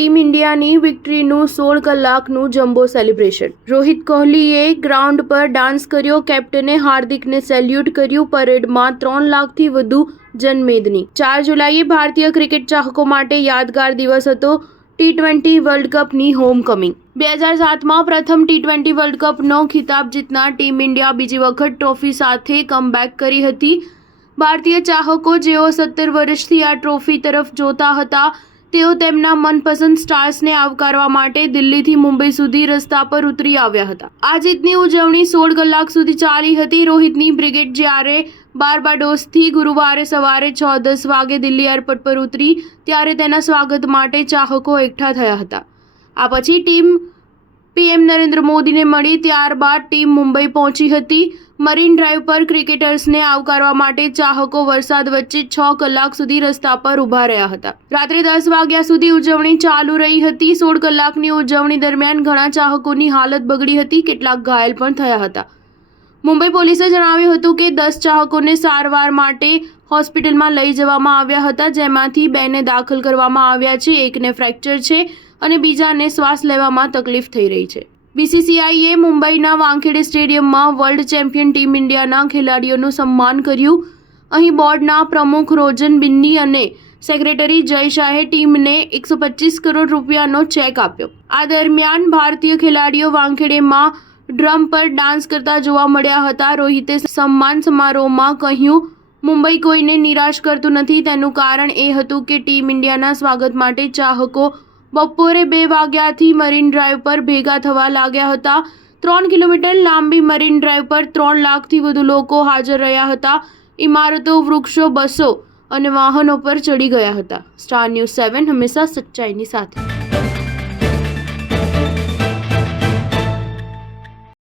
Team ઇન્ડિયાની વિક્ટરીનું 16 કલાકનું jumbo celebration. Rohit કોહલીએ ગ્રાઉન્ડ પર ડાન્સ કર્યો, કેપ્ટને હાર્દિકને સેલ્યુટ કર્યું. પરેડમાં 3 લાખથી વધુ જનમેદની. 4 જુલાઈએ ભારતીય ક્રિકેટ ચાહકો માટે યાદગાર દિવસ હતો. T20 world કપની હોમકમિંગ. 2007માં પ્રથમ T20 વર્લ્ડ કપનો ખિતાબ જીતનાર ટીમ ઇન્ડિયા બીજી વખત ટ્રોફી સાથે કમબેક કરી હતી. ભારતીય ચાહકો જેઓ 17 વર્ષથી આ ટ્રોફી તરફ જોતા હતા, તેઓ તેમના મનપસંદ સ્ટાર્સને આવકારવા માટે દિલ્હીથી મુંબઈ સુધી રસ્તા પર ઉતરી આવ્યા હતા. આ જીતની ઉજવણી 16 કલાક સુધી ચાલી હતી. રોહિતની બ્રિગેડ જ્યારે બાર્બાડોસથી ગુરુવારે સવારે 6:10 વાગે દિલ્હી એરપોર્ટ પર ઉતરી, ત્યારે તેના સ્વાગત માટે ચાહકો એકઠા થયા હતા. આ પછી ટીમ પીએમ નરેન્દ્ર મોદીને મળી. ત્યારબાદ ટીમ મુંબઈ પહોંચી હતી. મરીન ડ્રાઈવ પર ક્રિકેટર્સને આવકારવા માટે ચાહકો વરસાદ વચ્ચે 6 કલાક સુધી રસ્તા પર ઊભા રહ્યા હતા. રાત્રે 10 વાગ્યા સુધી ઉજવણી ચાલુ રહી હતી. 16 કલાકની ઉજવણી દરમિયાન ઘણા ચાહકોની હાલત બગડી હતી, કેટલાક ઘાયલ પણ થયા હતા. મુંબઈ પોલીસે જણાવ્યું હતું કે 10 ચાહકોને સારવાર માટે હોસ્પિટલમાં લઈ જવામાં આવ્યા હતા, જેમાંથી 2ને દાખલ કરવામાં આવ્યા છે, 1ને ફ્રેક્ચર છે અને બીજાને શ્વાસ લેવામાં તકલીફ થઈ રહી છે. BCCIએ મુંબઈના વાનખેડે સ્ટેડિયમમાં વર્લ્ડ ચેમ્પિયન ટીમ ઇન્ડિયાના ખેલાડીઓનું સન્માન કર્યું. અહીં બોર્ડના પ્રમુખ રોજન બિન્ની અને સેક્રેટરી જય શાહે ટીમને 125 કરોડ રૂપિયાનો ચેક આપ્યો. આ દરમિયાન ભારતીય ખેલાડીઓ વાનખેડેમાં ડ્રમ પર ડાન્સ કરતા જોવા મળ્યા હતા. રોહિતે સન્માન સમારોહમાં કહ્યું, મુંબઈ કોઈને નિરાશ કરતું નથી. તેનું કારણ એ હતું કે ટીમ ઇન્ડિયાના સ્વાગત માટે ચાહકો બપોરે 2 વાગ્યાથી મરીન ડ્રાઈવ પર ભેગા થવા લાગ્યા હતા. 3 કિલોમીટર લાંબી મરીન ડ્રાઈવ પર 3 લાખથી વધુ લોકો હાજર રહ્યા હતા. ઇમારતો, વૃક્ષો, બસો અને વાહનો પર ચડી ગયા હતા. સ્ટાર ન્યૂઝ 7 હંમેશા સચ્ચાઈની સાથે.